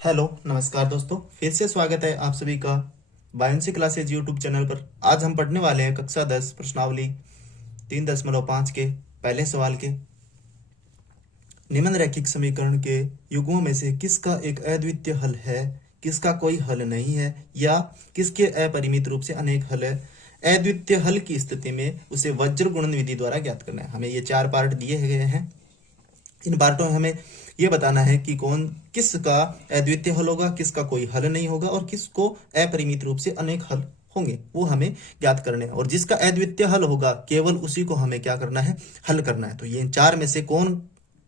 Hello नमस्कार दोस्तों, फिर से स्वागत है आप सभी का बायोन्सी क्लासेज यूट्यूब चैनल पर। आज हम पढ़ने वाले हैं कक्षा 10 प्रश्नावली 3.5 के पहले सवाल के। निम्न रैखिक समीकरण के युग्मों में से किसका एक अद्वितीय हल है, किसका कोई हल नहीं है, या किसके अपरिमित रूप से अनेक हल है। अद्वितीय हल की स्थिति में उसे वज्र गुणन विधि द्वारा ज्ञात करना है। हमें ये 4 पार्ट दिए गए हैं। इन पार्टों में हमें यह बताना है कि कौन किसका अद्वितीय हल होगा, किसका कोई हल नहीं होगा और किसको अपरिमित रूप से अनेक हल होंगे, वो हमें ज्ञात करने हैं। और जिसका अद्वितीय हल होगा केवल उसी को हमें क्या करना है, हल करना है। तो ये 4 में से कौन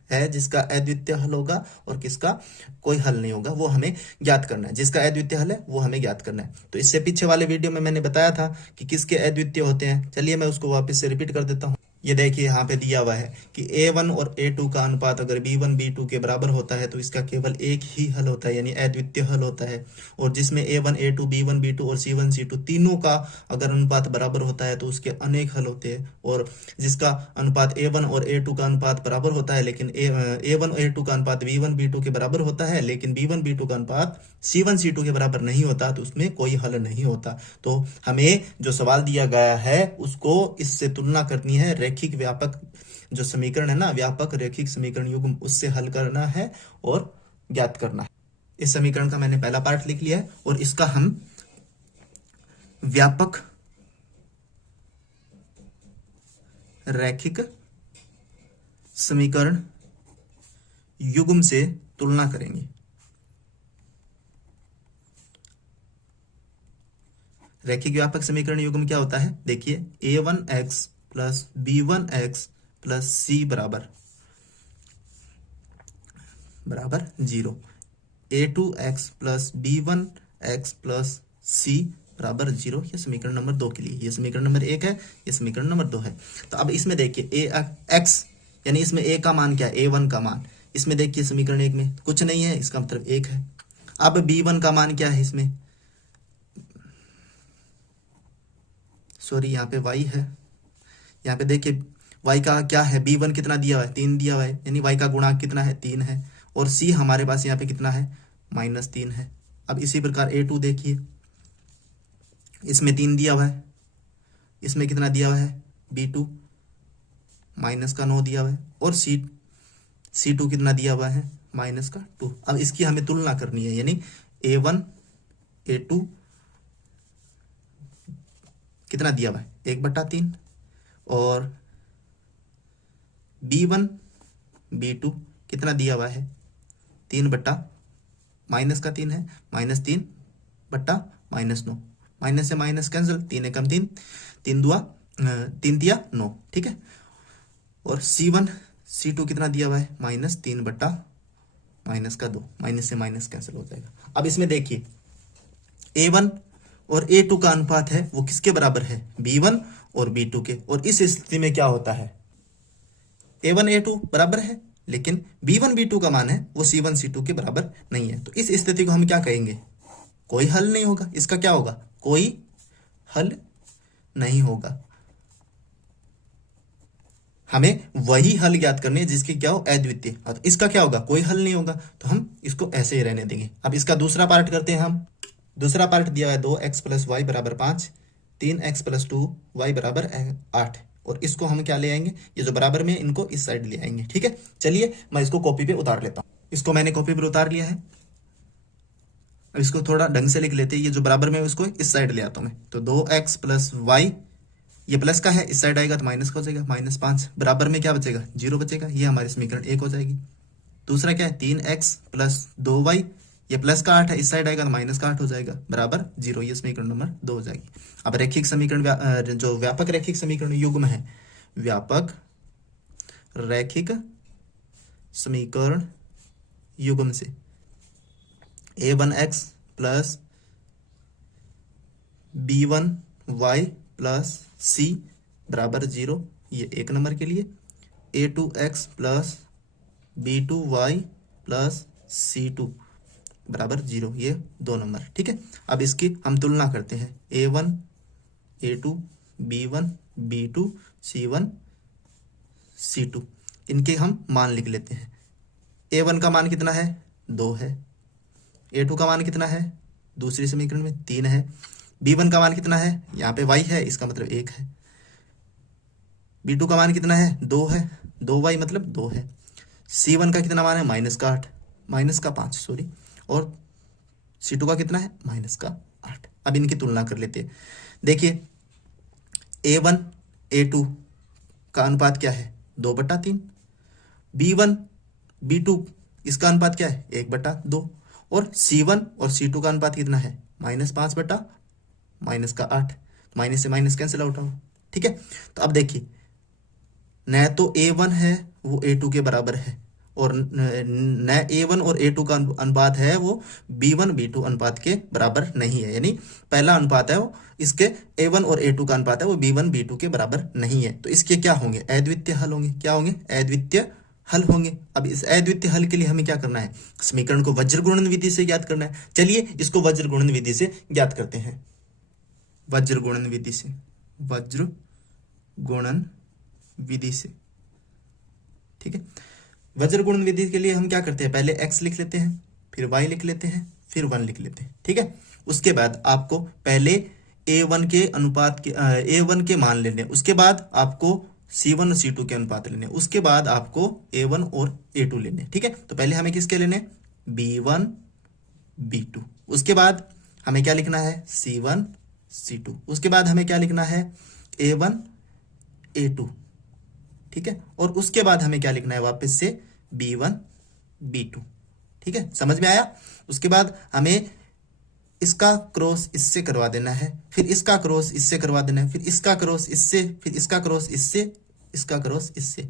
है जिसका अद्वितीय हल होगा और किसका कोई हल नहीं होगा, वो हमें ज्ञात करना है। जिसका अद्वितीय हल है वो हमें ज्ञात करना है। तो इससे पीछे वाले वीडियो में मैंने बताया था कि किसके अद्वितीय होते हैं। चलिए मैं उसको वापस से रिपीट कर देता हूँ। ये देखिए यहाँ पे दिया हुआ है कि a1 और a2 का अनुपात अगर b1 b2 के बराबर होता है तो इसका केवल एक ही हल होता है, यानी अद्वितीय हल होता है। और जिसमें a1 a2 b1 b2 और c1 c2 तीनों का अगर अनुपात बराबर होता है तो उसके अनेक हल होते हैं। और जिसका अनुपात a1 और a2 का अनुपात बराबर होता है लेकिन a1 और a2 का अनुपात b1 b2 के बराबर होता है लेकिन b1 b2 का अनुपात c1 c2 के बराबर नहीं होता, तो उसमें कोई हल नहीं होता। तो हमें जो सवाल दिया गया है उसको इससे तुलना करनी है। रैखिक व्यापक जो समीकरण है ना, व्यापक रैखिक समीकरण युग्म, उससे हल करना है और ज्ञात करना है। इस समीकरण का मैंने पहला पार्ट लिख लिया है और इसका हम व्यापक रैखिक समीकरण युग्म से तुलना करेंगे। रैखिक व्यापक समीकरण युग्म क्या होता है, देखिए a1x plus b1x plus c बराबर 0, a2x plus b1x plus c बराबर 0। ये समीकरण नंबर 2 के लिए। ये समीकरण नंबर 1 है, ये समीकरण नंबर 2 है। तो अब इसमें देखिए x यानी इसमें a का मान क्या है, a1 का मान। इसमें देखिए समीकरण 1 में कुछ नहीं है, इसका मतलब 1 है। अब b1 का मान क्या है, इसमें सॉरी यहाँ पे y है। यहाँ पे देखिए y का क्या है, b1 कितना दिया हुआ है, 3 दिया हुआ है, यानी y का गुणांक कितना है, 3 है। और c हमारे पास यहाँ पे कितना है, -3 है। अब इसी प्रकार a2 देखिए, इसमें 3 दिया हुआ है, इसमें कितना दिया हुआ है, b2 -9 दिया हुआ है। और c2 कितना दिया हुआ है, -2। अब इसकी हमें तुलना करनी है, यानी a1 a2 कितना दिया हुआ है, 1/3। और b1 b2 कितना दिया हुआ है, 3 बट्टा -3 है, -3 बट्टा -9। माइनस से माइनस कैंसिल, 3 एकम 3, 3 दिया 9, ठीक है। और c1 c2 कितना दिया हुआ है, -3 बट्टा -2, माइनस से माइनस कैंसिल हो जाएगा। अब इसमें देखिए a1 और a2 का अनुपात है वो किसके बराबर है, b1 और b2 के। और इस स्थिति में क्या होता है, a1 a2 बराबर है लेकिन b1 b2 का मान है वो c1 c2 के बराबर नहीं है। तो इस स्थिति को हम क्या कहेंगे, कोई हल नहीं होगा। इसका क्या होगा, कोई हल नहीं होगा। हमें वही हल ज्ञात करनी है जिसकी क्या हो, अद्वितीय। तो इसका क्या होगा, कोई हल नहीं होगा, तो हम इसको ऐसे ही रहने देंगे। अब इसका दूसरा पार्ट करते हैं हम। दूसरा पार्ट दिया है 2x प्लस वाई बराबर 5, 3x प्लस 2y बराबर 8। और इसको हम क्या ले आएंगे, ये जो बराबर में इनको इस साइड ले आएंगे, ठीक है। चलिए मैं इसको कॉपी पे उतार लेता हूँ। इसको मैंने कॉपी पर उतार लिया है। अब इसको थोड़ा ढंग से लिख लेते हैं, ये जो बराबर में उसको इस साइड ले आता हूँ मैं। तो 2x प्लस वाई, ये प्लस का है, इस साइड आएगा तो माइनस का हो जाएगा, -5। बराबर में क्या बचेगा, 0 बचेगा। ये हमारे समीकरण 1 हो जाएगी। दूसरा क्या है, 3x प्लस 2y, ये प्लस का 8 है, इस साइड आएगा तो माइनस का 8 हो जाएगा, बराबर 0। ये समीकरण नंबर 2 हो जाएगी। अब रैखिक समीकरण जो व्यापक रैखिक समीकरण युग्म है, व्यापक रैखिक समीकरण युग्म से a1x plus b1y plus c बराबर 0, ये 1 नंबर के लिए। a2x plus b2y plus c2 बराबर 0, ये 2 नंबर, ठीक है। अब इसकी हम तुलना करते हैं, a1 a2 b1 b2 c1 c2, इनके हम मान लिख लेते हैं। a1 का मान कितना है, 2 है। A2 का मान कितना है, दूसरी समीकरण में 3 है। B1 का मान कितना है, यहाँ पे y है, इसका मतलब 1 है। B2 का मान कितना है, 2 है, 2y मतलब 2 है। C1 का कितना मान है, -5 सॉरी, और C2 का कितना है, -8। अब इनकी तुलना कर लेते हैं। देखिए A1 A2 का अनुपात क्या है, 2/3। B1 B2 इसका अनुपात क्या है, 1/2। और C1 और C2 का अनुपात कितना है, -5/-8। माइनस से माइनस कैंसिल आउट होगा, ठीक है। तो अब देखिए न तो A1 है वो A2 के बराबर है, और न A1 और A2 का अनुपात है वो B1 B2 अनुपात के बराबर नहीं है। यानी पहला अनुपात है वो इसके A1 और A2 का अनुपात है वो B1 B2 के बराबर नहीं है। तो इसके क्या होंगे, अद्वितीय हल होंगे। क्या होंगे, अद्वितीय हल होंगे। अब इस अद्वितीय हल के लिए हमें क्या करना है, समीकरण को वज्र गुणन विधि से ज्ञात करना है। चलिए इसको वज्र गुणन विधि से ज्ञात करते हैं। वज्र गुणन विधि से, वज्र गुणन विधि से, ठीक है। वज्र गुणन विधि के लिए हम क्या करते हैं, पहले x लिख लेते हैं, फिर y लिख लेते हैं, फिर 1 लिख लेते हैं, ठीक है। उसके बाद आपको पहले a1 के अनुपात के a1 के मान लेने, उसके बाद आपको C1 और C2 के अनुपात लेने, उसके बाद आपको A1 और A2 लेने, ठीक है। तो पहले हमें किसके लेने, B1 B2। उसके बाद हमें क्या लिखना है, C1 C2। उसके बाद हमें क्या लिखना है, A1 A2, ठीक है। और उसके बाद हमें क्या लिखना है, वापस से B1 B2, ठीक है। समझ में आया। उसके बाद हमें इसका क्रॉस इससे करवा देना है, फिर इसका क्रॉस इससे करवा देना है, फिर इसका क्रॉस इससे, फिर इसका क्रॉस इससे, इसका क्रॉस इससे,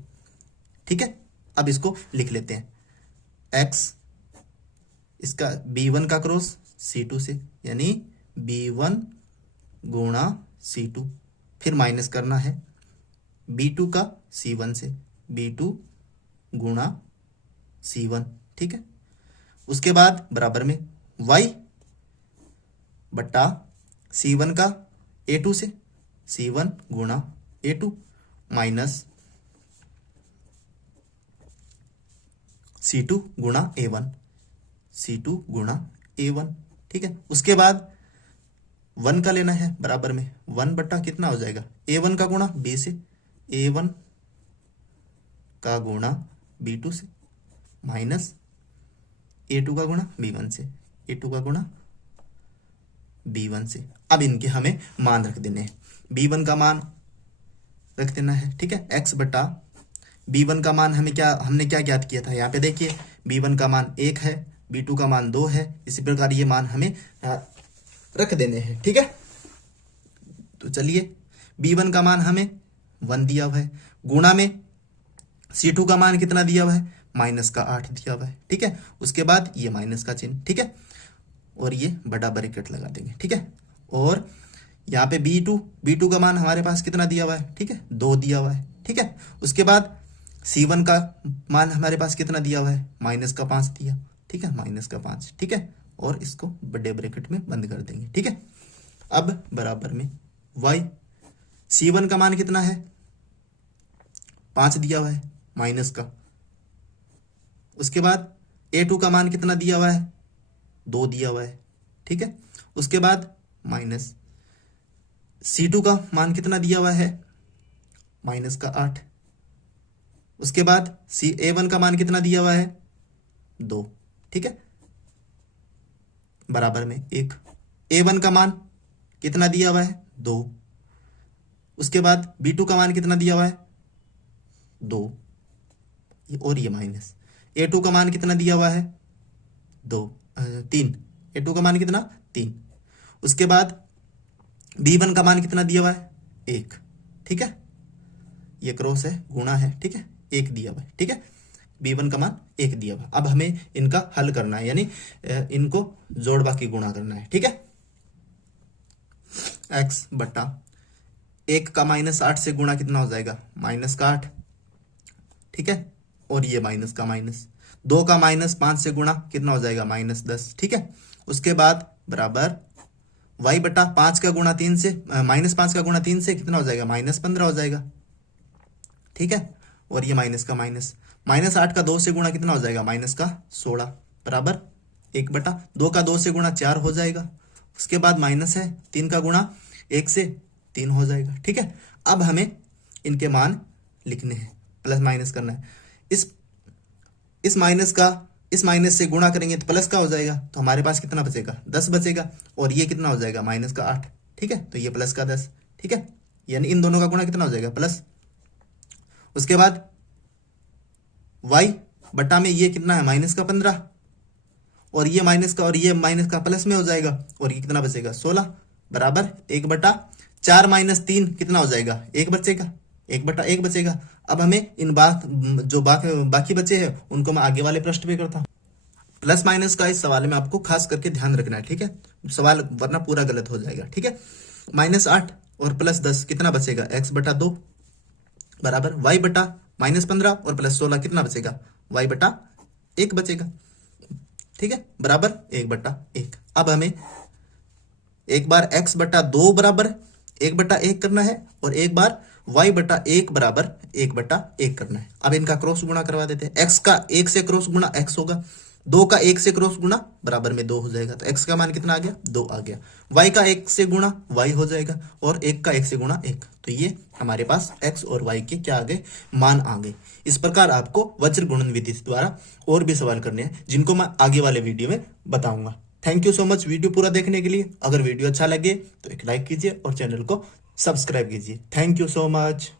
ठीक है। अब इसको लिख लेते हैं, x इसका B1 का क्रॉस C2 से, यानी B1 गुणा C2, फिर माइनस करना है B2 का C1 से, B2 गुणा C1, ठीक है। उसके बाद बराबर में y बट्टा C1 का A2 से, C1 गुणा A2 माइनस C2 गुणा A1, C2 गुणा A1, ठीक है। उसके बाद 1 का लेना है बराबर में, 1 बट्टा कितना हो जाएगा, A1 का गुणा B से, A1 का गुणा B2 से, माइनस A2 का गुणा B1 से, A2 का गुणा B1 से। अब इनके हमें मान रख देने हैं। B1 का मान रख देना है, ठीक है, x बटा B1 का मान हमने क्या ज्ञात किया था, यहाँ पे देखिए B1 का मान 1 है, B2 का मान 2 है। इसी प्रकार ये मान हमें रख देने हैं, ठीक है। तो चलिए B1 का मान हमें 1 दिया हुआ है, गुणा में C2 का मान कितना दिया हुआ है, -8 दिया हुआ है, ठीक है। उसके बाद ये माइनस का चिन्ह, ठीक है, और ये बड़ा ब्रैकेट लगा देंगे, ठीक है। और यहाँ पे B2 का मान हमारे पास कितना दिया हुआ है, ठीक है, 2 दिया हुआ है, ठीक है। उसके बाद C1 का मान हमारे पास कितना दिया हुआ है, -5 दिया, ठीक है, -5, ठीक है। और इसको बड़े ब्रैकेट में बंद कर देंगे, ठीक है। अब बराबर में y, C1 का मान कितना है, 5 दिया हुआ है, माइनस का। उसके बाद A2 का मान कितना दिया हुआ है, 2 दिया हुआ है, ठीक है। उसके बाद माइनस C2 का मान कितना दिया हुआ है, -8। उसके बाद A1 का मान कितना दिया हुआ है, 2, ठीक है, बराबर में 1। A1 का मान कितना दिया हुआ है, 2। उसके बाद B2 का मान कितना दिया हुआ है, 2, और ये माइनस। A2 का मान कितना दिया हुआ है, 3। A2 का मान कितना, 3। उसके बाद B1 का मान कितना दिया हुआ है, 1, ठीक है। ये क्रॉस है, गुणा है, ठीक है, 1 दिया हुआ है, ठीक है। B1 का मान 1 दिया हुआ। अब हमें इनका हल करना है, यानी इनको जोड़ बाकी गुणा करना है, ठीक है। x बट्टा 1 का -8 से गुणा कितना हो जाएगा, -8, ठीक है। और ये माइनस का माइनस, 2 का -5 से गुणा कितना हो जाएगा, -10, ठीक है। उसके बाद बराबर y बट्टा 5 का गुणा 3 से, -5 का गुणा 3 से कितना हो जाएगा, -15 हो जाएगा, ठीक है। और ये माइनस का माइनस, -8 का 2 से गुणा कितना हो जाएगा, -16 बराबर 1/2 का 2 से गुणा 4 हो जाएगा। उसके बाद माइनस है 3 का गुणा 1 से 3 हो जाएगा। ठीक है, अब हमें इनके मान लिखने हैं, प्लस माइनस करना है। इस माइनस से गुणा करेंगे तो प्लस का हो जाएगा, तो हमारे पास कितना बचेगा 10 बचेगा, और ये कितना हो जाएगा माइनस का 8। ठीक है, तो ये प्लस का 10। ठीक है, यानी इन दोनों का गुणा कितना हो जाएगा प्लस। उसके बाद y बटा में ये कितना है माइनस का 15, और ये माइनस का प्लस में हो जाएगा, और ये कितना बचेगा 16 बराबर 1/4 माइनस 3 कितना हो जाएगा 1 बचेगा, 1/1 बचेगा। अब हमें इन बाकी बचे हैं उनको मैं आगे वाले पृष्ठ पे करता हूँ। प्लस माइनस का इस सवाल में आपको खास करके ध्यान रखना है। ठीक है, सवाल वरना पूरा गलत हो जाएगा। ठीक है, -8 और +10 कितना बचेगा x/2 बराबर y/-15 और +16 कितना बचेगा y/1 बचेगा। ठीक है, बराबर 1/1। अब हमें एक बार x/2 बराबर 1/1 करना है, और एक बार y/1 बराबर 1/1 करना है। अब इनका क्रॉस गुणा करवा देते हैं। x का 1 से क्रॉस गुणा x होगा, 2 का 1 से क्रॉस गुणा बराबर में 2 हो जाएगा, तो x का मान कितना आ गया 2 आ गया। y का 1 से गुणा y हो जाएगा, और 1 का 1 से गुणा 1, तो ये हमारे पास x और y के क्या आ गए मान आ गए। इस प्रकार आपको वज्र गुणन विधि द्वारा और भी सवाल करने हैं, जिनको मैं आगे वाले वीडियो में बताऊंगा। Thank you so much video पूरा देखने के लिए। अगर वीडियो अच्छा लगे तो एक लाइक कीजिए और चैनल को सब्सक्राइब कीजिए। Thank you so much.